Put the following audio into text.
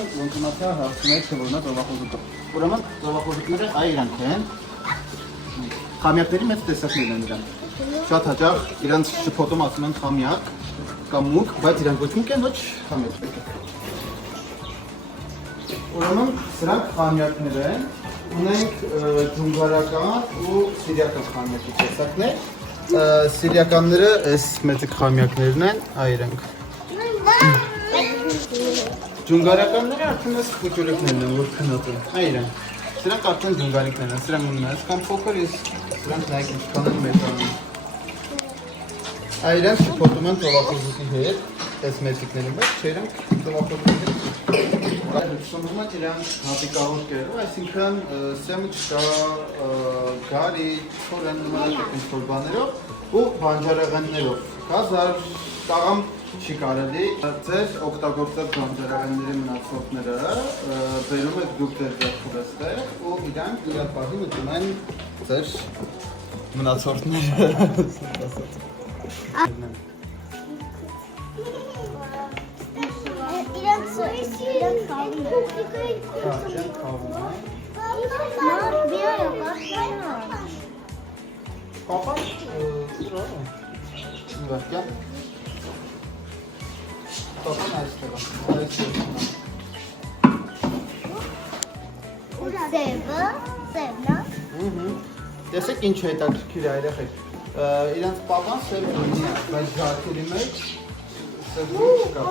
Ուրեմն ոնցնացիա հասցնել չորնա ծովախոզուկը։ Ուրեմն ծովախոզուկները այրանք են։ Խամյակների մեծ տեսակներն են իրանք։ Շատ հաճախ իրանց շփոթում ասում են խամյակ կամ մուկ, բայց իրանք ոչ մուկ են, ոչ խամյակ։ Ուրեմն սրանք խամյակներ են։ Ունենք ջունգարական ու սիրիական խամյակի տեսակներ։ Սիրիականները այս մեծ խամյակներն են, այրանք։ Ջունգարականները արդեն այս խուճուրիկներն են, որ քնած են, այրանք։ Սրանք արդեն ջունգարիկներն են, սրանք ունեն այսքան փոքր, իսկ սրանք նայեք ինչքան են մեծանում։ Այրանք շփոթում են ծովախոզուկի հետ, այս մեծիկների մեջ, չերանք ծովախոզուկի հետ։ Շփոթում են իրանք հատիկավոր կերով, այսինքն սեմը չկա գարի, թորեն նմանատիպ ինչ-որ բաներով ու բանջարեղեններով։ Կազար, տաղամ չի կարելի, ձեր օգտագործած բանջարեղենների մնացորդները բերում եք դուք ձեր ձեռքով այստեղ ու իրանք իրար պահի մտնում են ձեր մնացորդները։ Իրանք խաղում են։ Կապան, Կապան այստեղ Սևն է։ Տեսեք ինչ հետաքրքիր է երեխեք, իրանց պապան սև ունի է, բայց ժարդերի մեջ սև չկա։